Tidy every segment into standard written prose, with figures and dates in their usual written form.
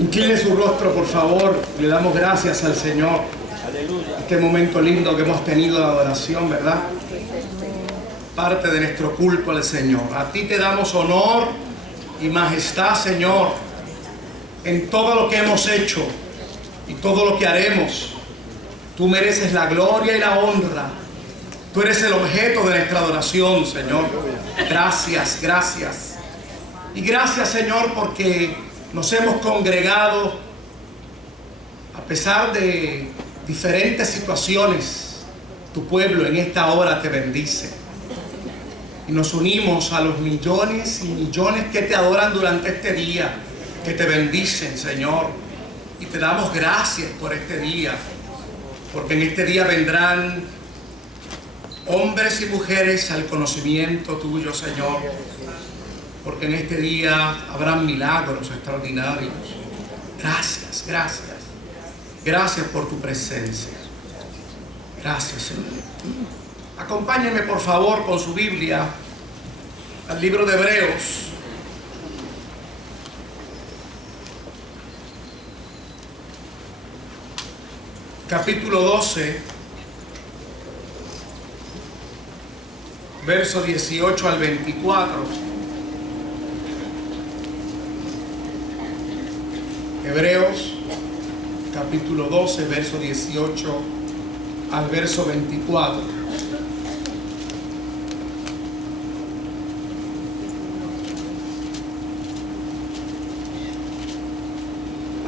Incline su rostro, por favor. Le damos gracias al Señor. Este momento lindo que hemos tenido de adoración, ¿verdad? Parte de nuestro culto al Señor. A ti te damos honor y majestad, Señor, en todo lo que hemos hecho y todo lo que haremos. Tú mereces la gloria y la honra. Tú eres el objeto de nuestra adoración, Señor. Gracias, gracias. Y gracias, Señor, porque nos hemos congregado a pesar de diferentes situaciones. Tu pueblo en esta hora te bendice. Y nos unimos a los millones y millones que te adoran durante este día, que te bendicen, Señor. Y te damos gracias por este día, porque en este día vendrán hombres y mujeres al conocimiento tuyo, Señor. Porque en este día habrán milagros extraordinarios. Gracias, gracias. Gracias por tu presencia. Gracias, Señor. Acompáñenme, por favor, con su Biblia al libro de Hebreos. Capítulo 12, verso 18 al 24. Hebreos, capítulo 12, verso 18 al verso 24.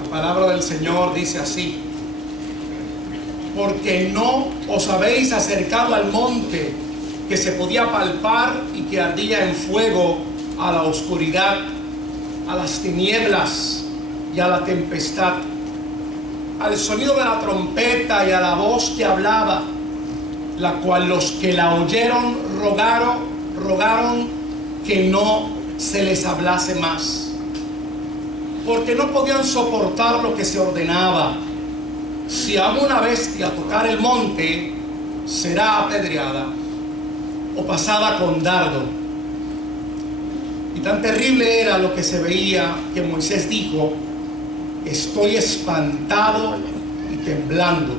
La palabra del Señor dice así: porque no os habéis acercado al monte que se podía palpar y que ardía en fuego, a la oscuridad, a las tinieblas y a la tempestad, al sonido de la trompeta y a la voz que hablaba, la cual los que la oyeron rogaron que no se les hablase más, porque no podían soportar lo que se ordenaba. Si a una bestia tocar el monte, será apedreada o pasada con dardo. Y tan terrible era lo que se veía que Moisés dijo: estoy espantado y temblando.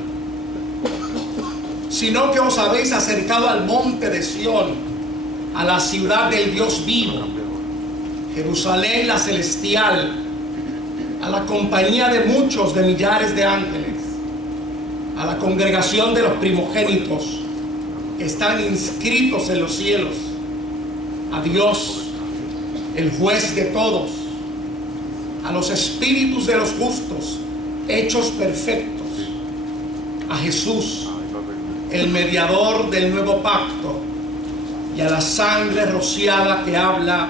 Sino que os habéis acercado al monte de Sión, a la ciudad del Dios vivo, Jerusalén la celestial, a la compañía de muchos de millares de ángeles, a la congregación de los primogénitos que están inscritos en los cielos, a Dios, el juez de todos, a los espíritus de los justos hechos perfectos, a Jesús, el mediador del nuevo pacto, y a la sangre rociada que habla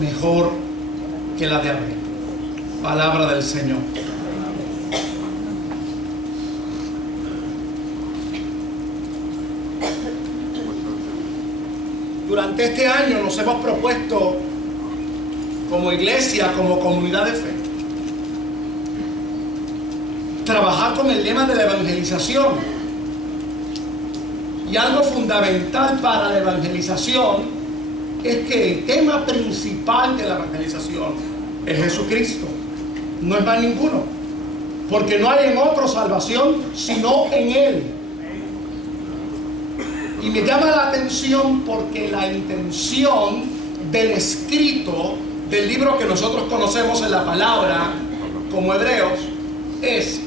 mejor que la de Abel. Palabra del Señor. Durante este año nos hemos propuesto, como iglesia, como comunidad de fe, trabajar con el lema de la evangelización. Y algo fundamental para la evangelización es que el tema principal de la evangelización es Jesucristo. No es más ninguno, porque no hay en otro salvación sino en Él. Y me llama la atención porque la intención del escrito del libro que nosotros conocemos en la palabra como Hebreos es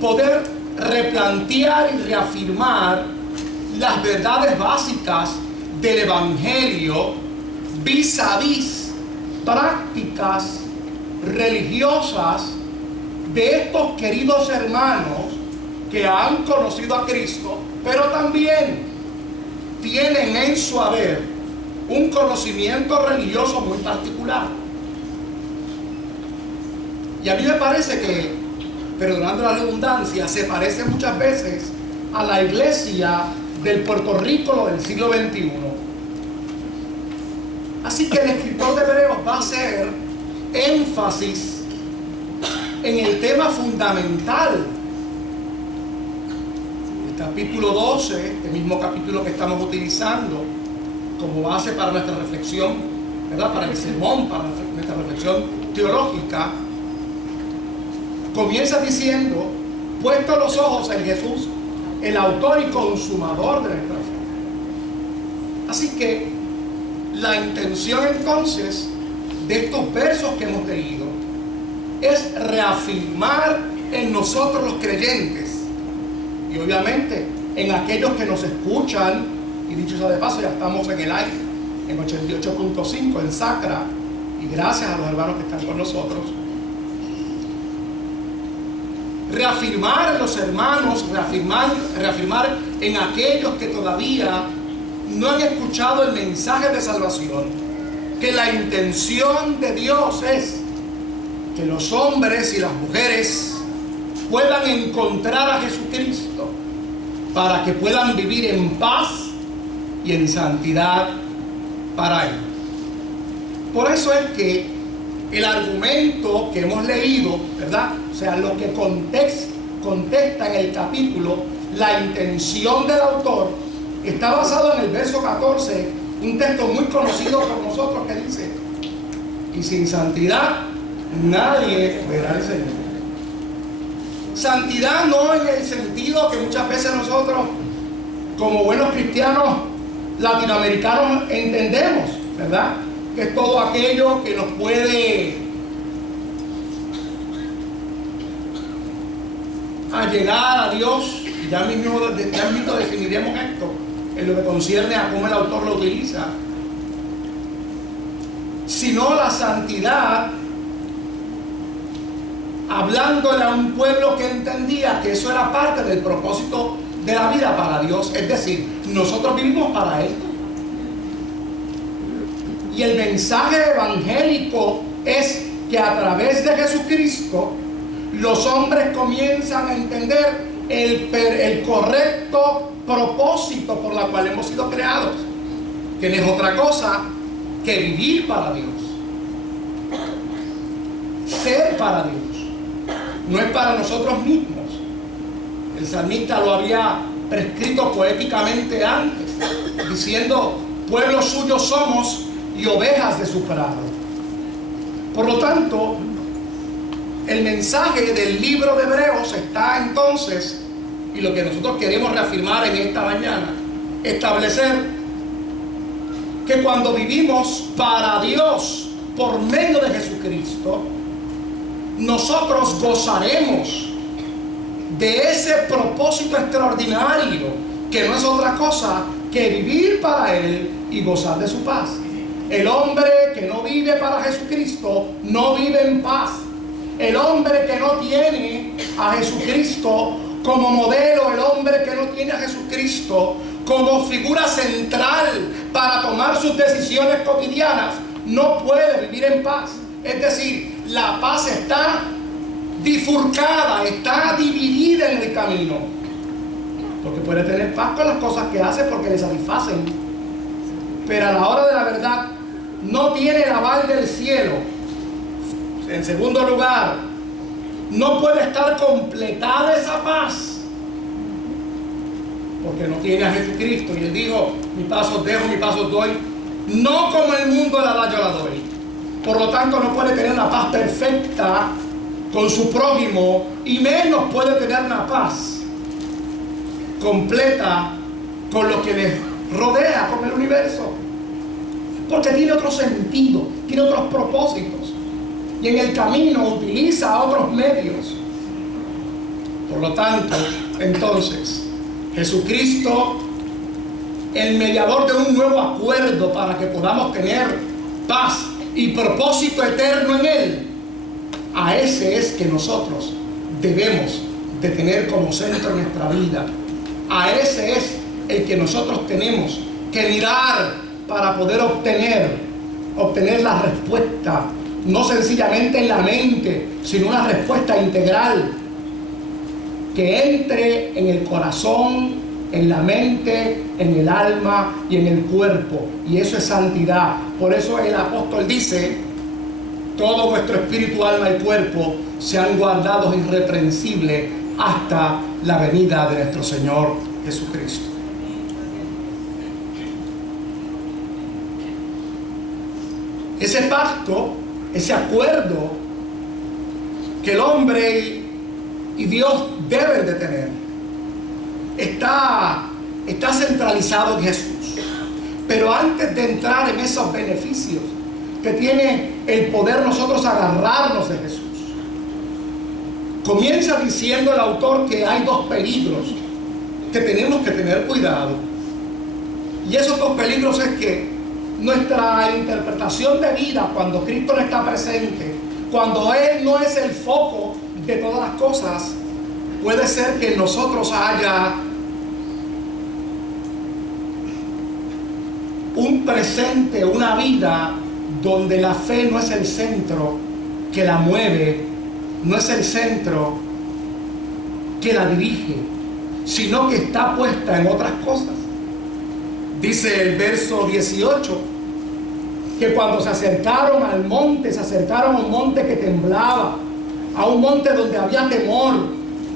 poder replantear y reafirmar las verdades básicas del Evangelio vis a vis prácticas religiosas de estos queridos hermanos que han conocido a Cristo, pero también tienen en su haber un conocimiento religioso muy particular. Y a mí me parece que, perdonando la redundancia, se parece muchas veces a la iglesia del Puerto Rico del siglo XXI. Así que el escritor de Hebreos va a hacer énfasis en el tema fundamental. El capítulo 12, el mismo capítulo que estamos utilizando como base para nuestra reflexión, ¿verdad? Para el sermón, para nuestra reflexión teológica, comienza diciendo, puesto los ojos en Jesús, el autor y consumador de nuestra fe. Así que la intención entonces de estos versos que hemos leído es reafirmar en nosotros los creyentes y obviamente en aquellos que nos escuchan, y dicho sea de paso, ya estamos en el aire, en 88.5 en Sacra, y gracias a los hermanos que están con nosotros. Reafirmar en los hermanos, reafirmar en aquellos que todavía no han escuchado el mensaje de salvación, que la intención de Dios es que los hombres y las mujeres puedan encontrar a Jesucristo para que puedan vivir en paz y en santidad para Él. Por eso es que el argumento que hemos leído, ¿verdad? O sea, lo que contesta en el capítulo, la intención del autor, está basado en el verso 14, un texto muy conocido por nosotros que dice: y sin santidad nadie verá al Señor. Santidad no en el sentido que muchas veces nosotros, como buenos cristianos latinoamericanos, entendemos, ¿verdad? Que es todo aquello que nos puede allegar a Dios. Y ya mismo definiremos esto en lo que concierne a cómo el autor lo utiliza. Sino la santidad, hablándole a un pueblo que entendía que eso era parte del propósito de la vida para Dios. Es decir, nosotros vivimos para Él. Y el mensaje evangélico es que a través de Jesucristo los hombres comienzan a entender el correcto propósito por la cual hemos sido creados, que no es otra cosa que vivir para Dios, ser para Dios. No es para nosotros mismos. El salmista lo había prescrito poéticamente antes, diciendo: pueblo suyo somos y ovejas de su prado. Por lo tanto, el mensaje del libro de Hebreos está entonces, y lo que nosotros queremos reafirmar en esta mañana, establecer que cuando vivimos para Dios por medio de Jesucristo, nosotros gozaremos de ese propósito extraordinario, que no es otra cosa que vivir para Él y gozar de su paz. El hombre que no vive para Jesucristo no vive en paz. El hombre que no tiene a Jesucristo como modelo, el hombre que no tiene a Jesucristo como figura central para tomar sus decisiones cotidianas, no puede vivir en paz. Es decir, la paz está bifurcada, está dividida en el camino. Porque puede tener paz con las cosas que hace porque le satisfacen, pero a la hora de la verdad no tiene el aval del cielo. En segundo lugar, no puede estar completada esa paz porque no tiene a Jesucristo. Y Él dijo: mi paso dejo, mi paso doy, no como el mundo la da, yo la doy. Por lo tanto, no puede tener una paz perfecta con su prójimo, y menos puede tener una paz completa con lo que le rodea, con el universo, porque tiene otro sentido, tiene otros propósitos, y en el camino utiliza otros medios. Por lo tanto, entonces, Jesucristo, el mediador de un nuevo acuerdo para que podamos tener paz y propósito eterno en Él, a ese es que nosotros debemos de tener como centro nuestra vida. A ese es el que nosotros tenemos que mirar para poder obtener la respuesta, no sencillamente en la mente, sino una respuesta integral que entre en el corazón, en la mente, en el alma y en el cuerpo. Y eso es santidad. Por eso el apóstol dice: todo vuestro espíritu, alma y cuerpo sean guardados irreprensibles hasta la venida de nuestro Señor Jesucristo. Ese pacto, ese acuerdo que el hombre y Dios deben de tener está centralizado en Jesús. Pero antes de entrar en esos beneficios que tiene el poder nosotros agarrarnos de Jesús, comienza diciendo el autor que hay dos peligros que tenemos que tener cuidado. Y esos dos peligros es que nuestra interpretación de vida, cuando Cristo no está presente, cuando Él no es el foco de todas las cosas, puede ser que en nosotros haya un presente, una vida donde la fe no es el centro que la mueve, no es el centro que la dirige, sino que está puesta en otras cosas. Dice el verso 18 que cuando se acercaron al monte, se acercaron a un monte que temblaba, a un monte donde había temor,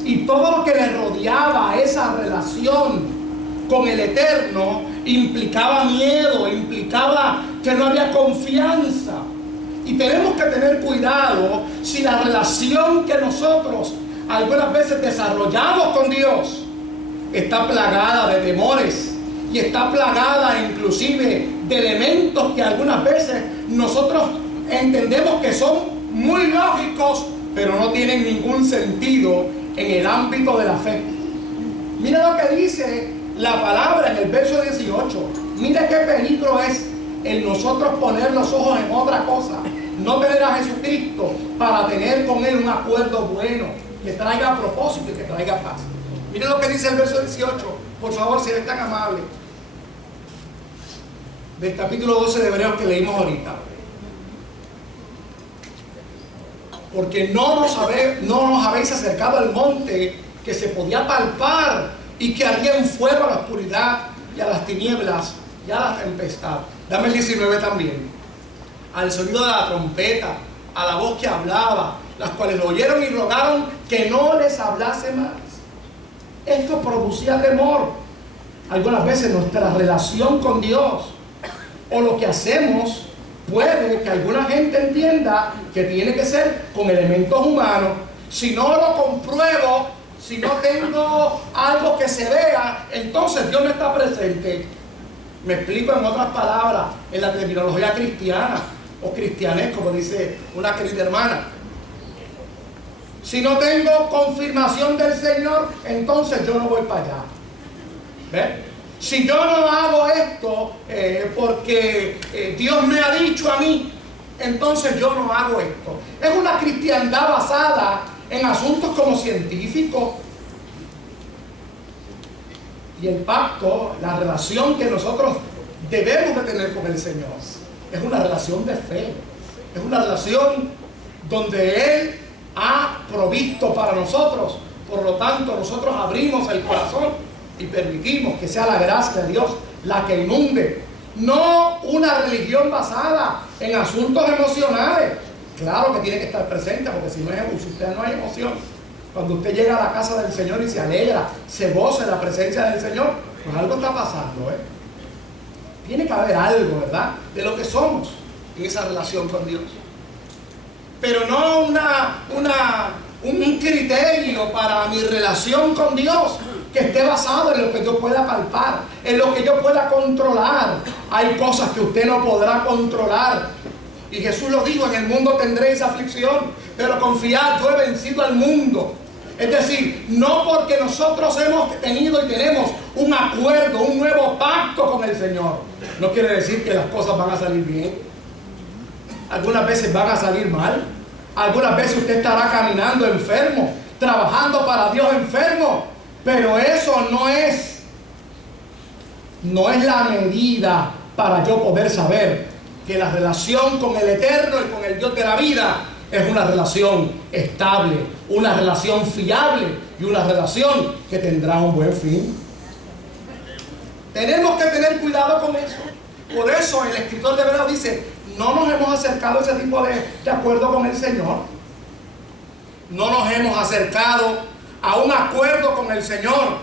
y todo lo que le rodeaba esa relación con el Eterno implicaba miedo, implicaba que no había confianza. Y tenemos que tener cuidado si la relación que nosotros algunas veces desarrollamos con Dios está plagada de temores y está plagada inclusive de elementos que algunas veces nosotros entendemos que son muy lógicos, pero no tienen ningún sentido en el ámbito de la fe. Mira lo que dice la palabra en el verso 18. Mira qué peligro es el nosotros poner los ojos en otra cosa, no tener a Jesucristo para tener con Él un acuerdo bueno, que traiga propósito y que traiga paz. Mira lo que dice el verso 18, por favor, si eres tan amable, del capítulo 12 de Hebreos que leímos ahorita. Porque no nos habéis acercado al monte que se podía palpar y que ardía en fuego a la oscuridad y a las tinieblas y a la tempestad. Dame el 19 también. Al sonido de la trompeta, a la voz que hablaba, las cuales lo oyeron y rogaron que no les hablase más. Esto producía temor. Algunas veces nuestra relación con Dios o lo que hacemos puede que alguna gente entienda que tiene que ser con elementos humanos. Si no lo compruebo, si no tengo algo que se vea, entonces Dios no está presente. Me explico en otras palabras, en la terminología cristiana o cristianés, como dice una querida hermana. Si no tengo confirmación del Señor, entonces yo no voy para allá. ¿Ves? Si yo no hago esto porque Dios me ha dicho a mí, entonces yo no hago esto. Es una cristiandad basada en asuntos como científicos. Y el pacto, la relación que nosotros debemos de tener con el Señor, es una relación de fe. Es una relación donde Él ha provisto para nosotros. Por lo tanto, nosotros abrimos el corazón y permitimos que sea la gracia de Dios la que inunde. No una religión basada en asuntos emocionales. Claro que tiene que estar presente, porque si usted no hay emoción, cuando usted llega a la casa del Señor y se alegra, se goza en la presencia del Señor, pues algo está pasando, ¿eh? Tiene que haber algo, ¿verdad?, de lo que somos en esa relación con Dios. Pero no un criterio para mi relación con Dios que esté basado en lo que yo pueda palpar, en lo que yo pueda controlar. Hay cosas que usted no podrá controlar. Y Jesús lo dijo: en el mundo tendréis aflicción, pero confiad, yo he vencido al mundo. Es decir, no porque nosotros hemos tenido y tenemos un acuerdo, un nuevo pacto con el Señor, no quiere decir que las cosas van a salir bien. Algunas veces van a salir mal. Algunas veces usted estará caminando enfermo, trabajando para Dios enfermo. Pero eso no es la medida para yo poder saber que la relación con el Eterno y con el Dios de la vida es una relación estable, una relación fiable y una relación que tendrá un buen fin. Tenemos que tener cuidado con eso. Por eso el escritor de Hebreos dice: no nos hemos acercado a ese tipo de acuerdo con el Señor. No nos hemos acercado a un acuerdo con el Señor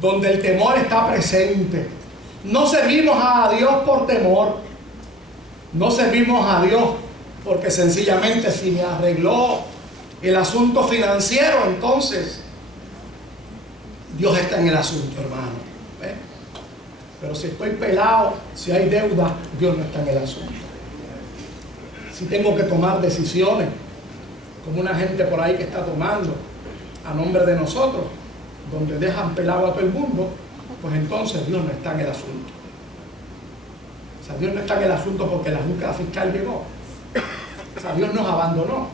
donde el temor está presente. No servimos a Dios por temor. No servimos a Dios porque sencillamente si me arregló el asunto financiero, entonces Dios está en el asunto, hermano. ¿Ve? Pero si estoy pelado, si hay deuda, Dios no está en el asunto. Si tengo que tomar decisiones, como una gente por ahí que está tomando a nombre de nosotros, donde dejan pelado a todo el mundo, pues entonces Dios no está en el asunto. O sea, Dios no está en el asunto porque la búsqueda fiscal llegó. O sea, Dios nos abandonó.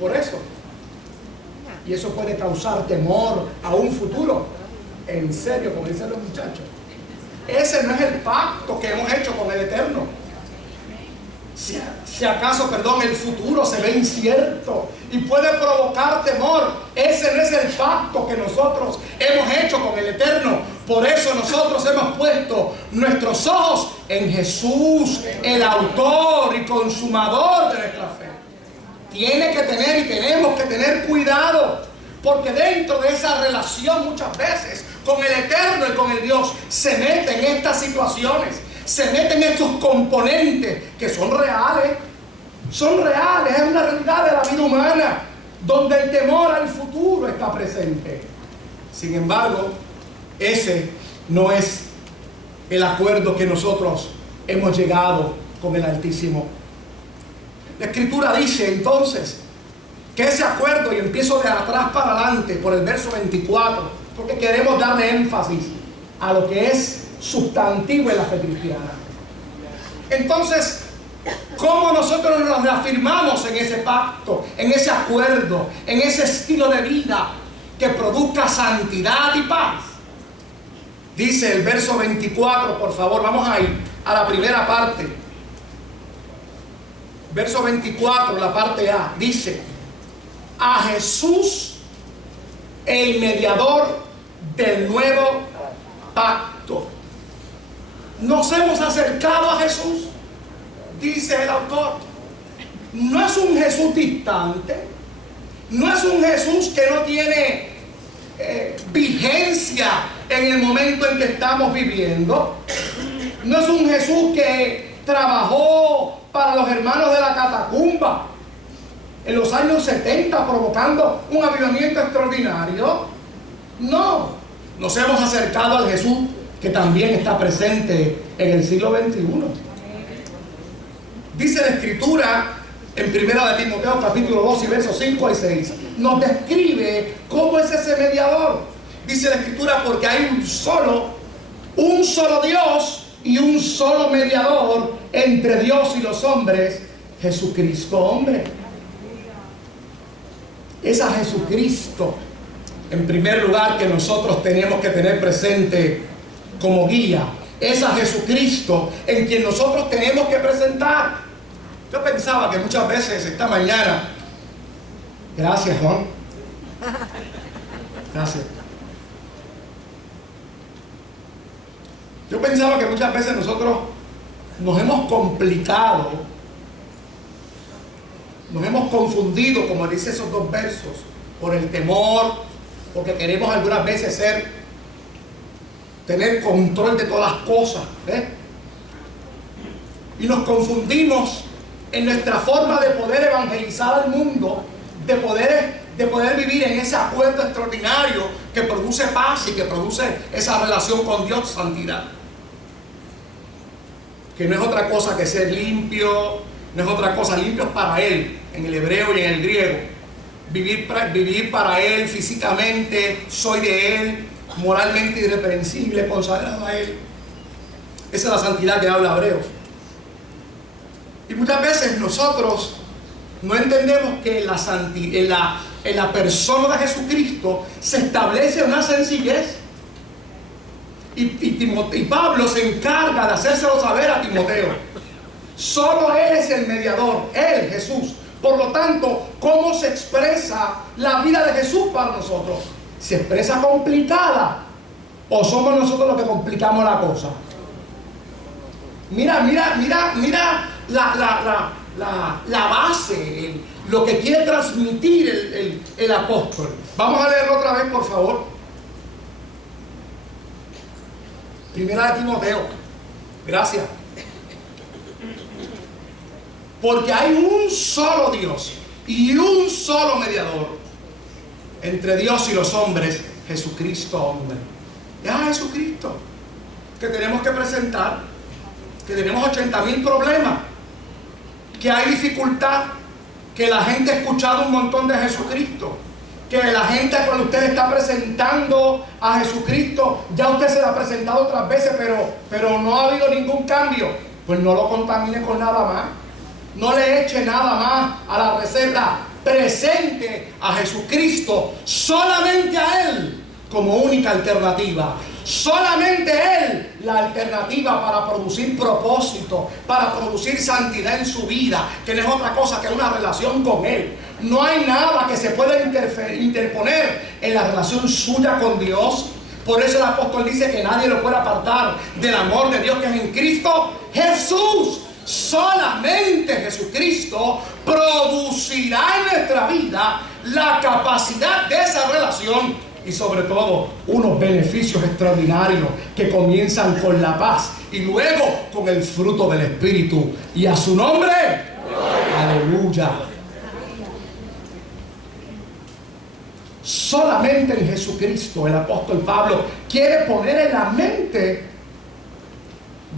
Por eso. Y eso puede causar temor a un futuro. En serio, como dicen los muchachos. Ese no es el pacto que hemos hecho con el Eterno. Si acaso, el futuro se ve incierto y puede provocar temor, ese no es el pacto que nosotros hemos hecho con el Eterno. Por eso nosotros hemos puesto nuestros ojos en Jesús, el autor y consumador de nuestra fe. Tiene que tener y tenemos que tener cuidado, porque dentro de esa relación muchas veces con el Eterno y con el Dios se meten estas situaciones, se meten estos componentes que son reales, es una realidad de la vida humana, donde el temor al futuro está presente. Sin embargo, ese no es el acuerdo que nosotros hemos llegado con el Altísimo. La Escritura dice entonces que ese acuerdo, y empiezo de atrás para adelante por el verso 24, porque queremos darle énfasis a lo que es sustantivo en la fe cristiana. Entonces, ¿cómo nosotros nos reafirmamos en ese pacto, en ese acuerdo, en ese estilo de vida que produzca santidad y paz? Dice el verso 24, por favor, vamos a ir a la primera parte. Verso 24, la parte A, dice: a Jesús, el mediador del nuevo pacto. Nos hemos acercado a Jesús, dice el autor. No es un Jesús distante, no es un Jesús que no tiene vigencia en el momento en que estamos viviendo. No es un Jesús que trabajó para los hermanos de la catacumba en los años 70 provocando un avivamiento extraordinario. No, nos hemos acercado al Jesús que también está presente en el siglo XXI. Dice la Escritura en 1 de Timoteo capítulo 2 y versos 5 y 6, nos describe cómo es ese mediador. Dice la Escritura: porque hay un solo Dios y un solo mediador entre Dios y los hombres, Jesucristo hombre. Es a Jesucristo, en primer lugar, que nosotros tenemos que tener presente como guía. Es a Jesucristo en quien nosotros tenemos que presentar. Yo pensaba que muchas veces esta mañana, gracias Juan, gracias. Yo pensaba que muchas veces nosotros nos hemos complicado, nos hemos confundido, como dice esos dos versos, por el temor, porque queremos algunas veces tener control de todas las cosas, ¿ves? Y nos confundimos en nuestra forma de poder evangelizar al mundo, de poder vivir en ese acuerdo extraordinario que produce paz y que produce esa relación con Dios, santidad. Que no es otra cosa que ser limpio, no es otra cosa, limpio para Él, en el hebreo y en el griego. Vivir para Él físicamente, soy de Él, moralmente irreprensible, consagrado a Él. Esa es la santidad que habla Hebreos. Y muchas veces nosotros no entendemos que en la persona de Jesucristo se establece una sencillez. Y Pablo se encarga de hacérselo saber a Timoteo. Solo Él es el mediador, Él, Jesús. Por lo tanto, ¿cómo se expresa la vida de Jesús para nosotros? ¿Se expresa complicada o somos nosotros los que complicamos la cosa? Mira la base, lo que quiere transmitir el apóstol. Vamos a leerlo otra vez, por favor. 1 de Timoteo. Gracias. Porque hay un solo Dios y y un solo mediador entre Dios y los hombres, Jesucristo hombre. Es a Jesucristo que tenemos que presentar, que tenemos 80,000 problemas, que hay dificultad, que la gente ha escuchado un montón de Jesucristo, que la gente cuando usted está presentando a Jesucristo, ya usted se lo ha presentado otras veces, pero no ha habido ningún cambio. Pues no lo contamine con nada más, no le eche nada más a la receta. Presente a Jesucristo, solamente a Él como única alternativa. Solamente Él la alternativa para producir propósito, para producir santidad en su vida, que no es otra cosa que una relación con Él. No hay nada que se pueda interponer en la relación suya con Dios. Por eso el apóstol dice que nadie lo puede apartar del amor de Dios que es en Cristo Jesús. Solamente Jesucristo producirá en nuestra vida la capacidad de esa relación y sobre todo unos beneficios extraordinarios que comienzan con la paz y luego con el fruto del Espíritu. Y a su nombre, aleluya. Solamente en Jesucristo el apóstol Pablo quiere poner en la mente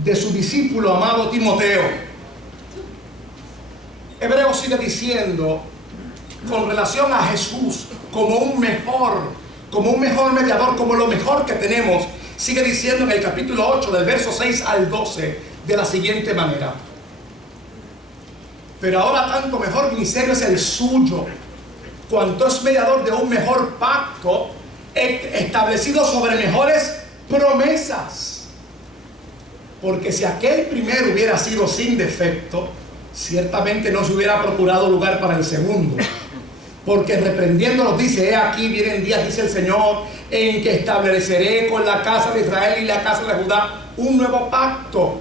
de su discípulo amado Timoteo. Hebreos sigue diciendo con relación a Jesús como un mejor mediador, como lo mejor que tenemos. Sigue diciendo en el capítulo 8 del verso 6 al 12 de la siguiente manera: pero ahora tanto mejor ministerio es el suyo, cuanto es mediador de un mejor pacto establecido sobre mejores promesas. Porque si aquel primero hubiera sido sin defecto, ciertamente no se hubiera procurado lugar para el segundo. Porque reprendiéndolos dice: he aquí vienen días, dice el Señor, en que estableceré con la casa de Israel y la casa de Judá un nuevo pacto,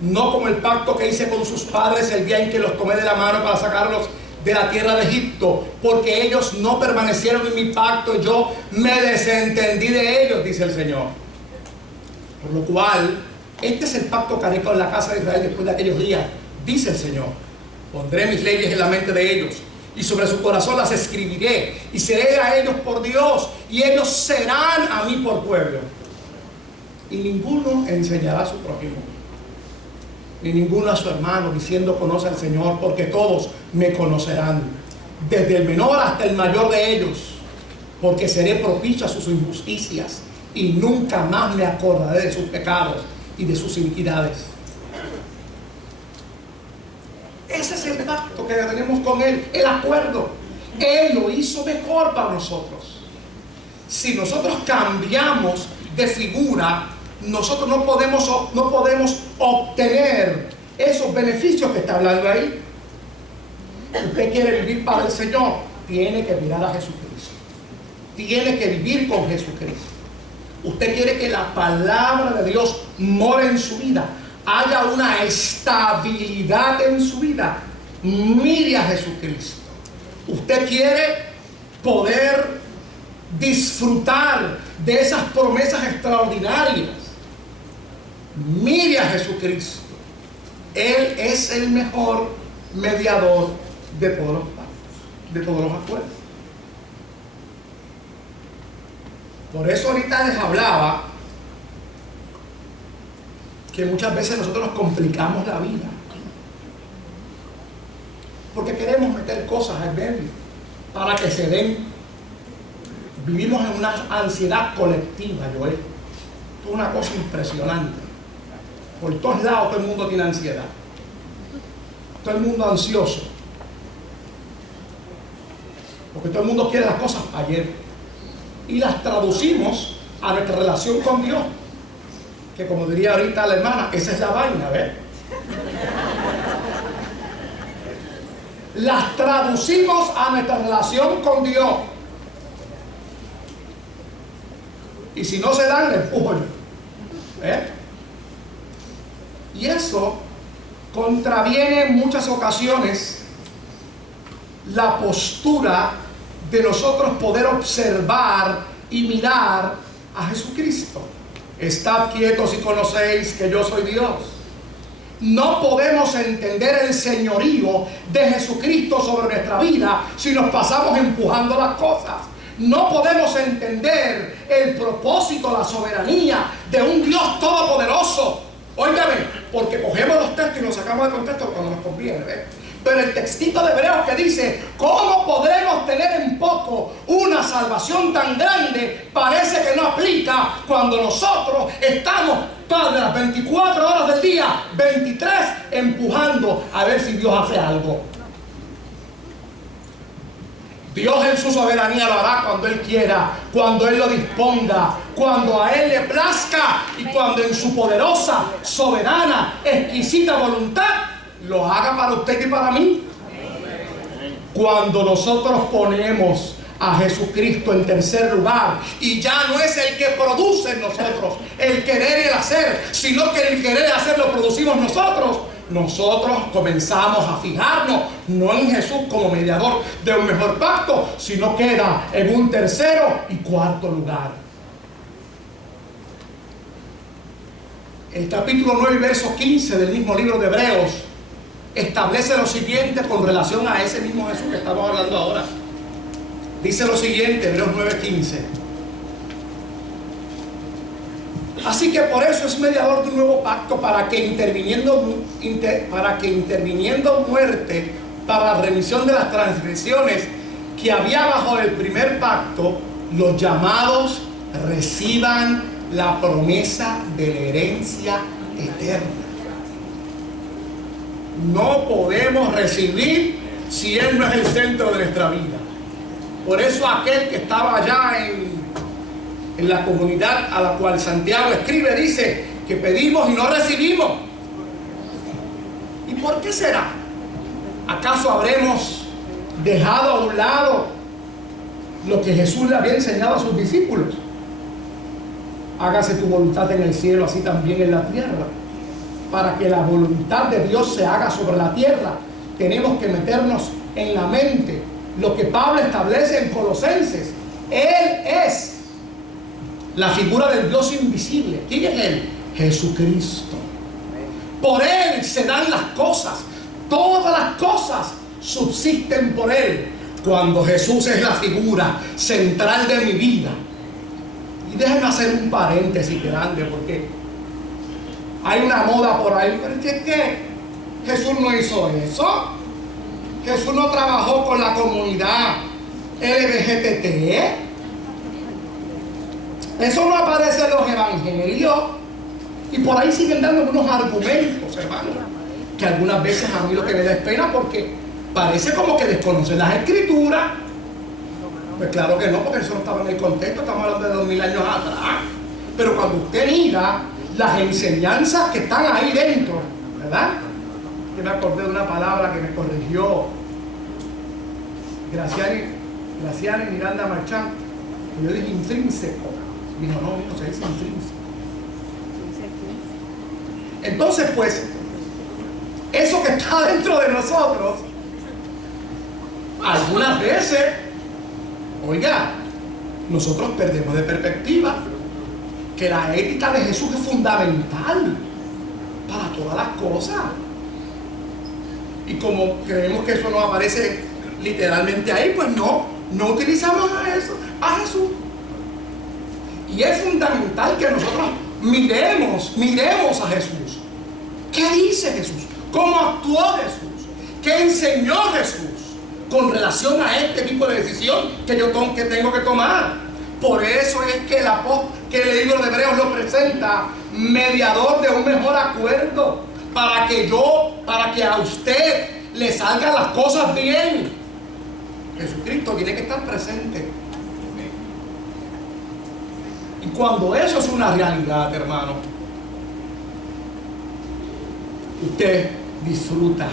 no como el pacto que hice con sus padres el día en que los tomé de la mano para sacarlos de la tierra de Egipto, porque ellos no permanecieron en mi pacto y yo me desentendí de ellos, dice el Señor. Por lo cual, este es el pacto que haré con la casa de Israel después de aquellos días, dice el Señor. Pondré mis leyes en la mente de ellos y sobre su corazón las escribiré, y seré a ellos por Dios y ellos serán a mí por pueblo. Y ninguno enseñará a su prójimo, ni ninguno a su hermano, diciendo: conoce al Señor, porque todos me conocerán, desde el menor hasta el mayor de ellos, porque seré propicio a sus injusticias y nunca más me acordaré de sus pecados y de sus iniquidades. Ese es el pacto que tenemos con Él, el acuerdo. Él lo hizo mejor para nosotros. Si nosotros cambiamos de figura, nosotros no podemos obtener esos beneficios que está hablando ahí. Usted quiere vivir para el Señor, tiene que mirar a Jesucristo, tiene que vivir con Jesucristo. Usted quiere que la palabra de Dios more en su vida, haya una estabilidad en su vida, mire a Jesucristo. Usted quiere poder disfrutar de esas promesas extraordinarias, mire a Jesucristo. Él es el mejor mediador de todos los pactos, de todos los acuerdos. Por eso ahorita les hablaba que muchas veces nosotros nos complicamos la vida porque queremos meter cosas al medio para que se den. Vivimos en una ansiedad colectiva, Joel. Es una cosa impresionante. Por todos lados todo el mundo tiene ansiedad, todo el mundo ansioso, porque todo el mundo quiere las cosas ayer. Y las traducimos a nuestra relación con Dios, que como diría ahorita la hermana, esa es la vaina, ¿ves? Las traducimos a nuestra relación con Dios. Y si no se dan, le empujo yo. Y eso contraviene en muchas ocasiones la postura de nosotros poder observar y mirar a Jesucristo. Estad quietos y conocéis que yo soy Dios. no podemos entender el señorío de Jesucristo sobre nuestra vida si nos pasamos empujando las cosas. No podemos entender el propósito, la soberanía de un Dios todopoderoso. Óigame, porque cogemos los textos y nos sacamos de contexto cuando nos conviene, ¿ves? Pero el textito de Hebreos que dice, ¿cómo podremos tener en poco una salvación tan grande? Parece que no aplica cuando nosotros estamos todas las 24 horas del día, 23, empujando a ver si Dios hace algo. Dios en su soberanía lo hará cuando Él quiera, cuando Él lo disponga, cuando a Él le plazca y cuando en su poderosa, soberana, exquisita voluntad lo haga para usted y para mí. Cuando nosotros ponemos a Jesucristo en tercer lugar y ya no es el que produce en nosotros el querer y el hacer, sino que el querer y el hacer lo producimos nosotros, nosotros comenzamos a fijarnos no en Jesús como mediador de un mejor pacto, sino queda en un tercero y cuarto lugar. El capítulo 9 y verso 15 del mismo libro de Hebreos establece lo siguiente con relación a ese mismo Jesús que estamos hablando ahora. Dice lo siguiente, Hebreos 9:15. Así que por eso es mediador de un nuevo pacto, para que interviniendo muerte para la remisión de las transgresiones que había bajo el primer pacto, los llamados reciban la promesa de la herencia eterna. No podemos recibir si Él no es el centro de nuestra vida. Por eso aquel que estaba allá en la comunidad a la cual Santiago escribe, dice que pedimos y no recibimos. ¿Y por qué será? ¿Acaso habremos dejado a un lado lo que Jesús le había enseñado a sus discípulos? Hágase tu voluntad en el cielo, así también en la tierra. Para que la voluntad de Dios se haga sobre la tierra, tenemos que meternos en la mente lo que Pablo establece en Colosenses. Él es la figura del Dios invisible. ¿Quién es Él? Jesucristo. Por Él se dan las cosas. Todas las cosas subsisten por Él. Cuando Jesús es la figura central de mi vida. Y déjenme hacer un paréntesis grande, porque hay una moda por ahí. Pero es que Jesús no hizo eso. Jesús no trabajó con la comunidad LGBT. Eso no aparece en los evangelios. Y por ahí siguen dando unos argumentos, hermanos, que algunas veces a mí lo que me da es pena, porque parece como que desconocen las escrituras. Pues claro que no, porque eso no estaba en el contexto. Estamos hablando de 2000 años atrás. Pero cuando usted mira las enseñanzas que están ahí dentro, ¿verdad? Que me acordé de una palabra que me corrigió Graciani Miranda Marchán, que yo dije intrínseco. Dijo, no, se dice intrínseco. Entonces, pues, eso que está dentro de nosotros, algunas veces, oiga, nosotros perdemos de perspectiva que la ética de Jesús es fundamental para todas las cosas. Y como creemos que eso no aparece literalmente ahí, pues no utilizamos a Jesús. Y es fundamental que nosotros miremos a Jesús. ¿Qué dice Jesús? ¿Cómo actuó Jesús? ¿Qué enseñó Jesús con relación a este tipo de decisión que tengo que tomar? Por eso es que el libro de Hebreos lo presenta mediador de un mejor acuerdo, para que a usted le salgan las cosas bien. Jesucristo tiene que estar presente. Y cuando eso es una realidad, hermano, usted disfruta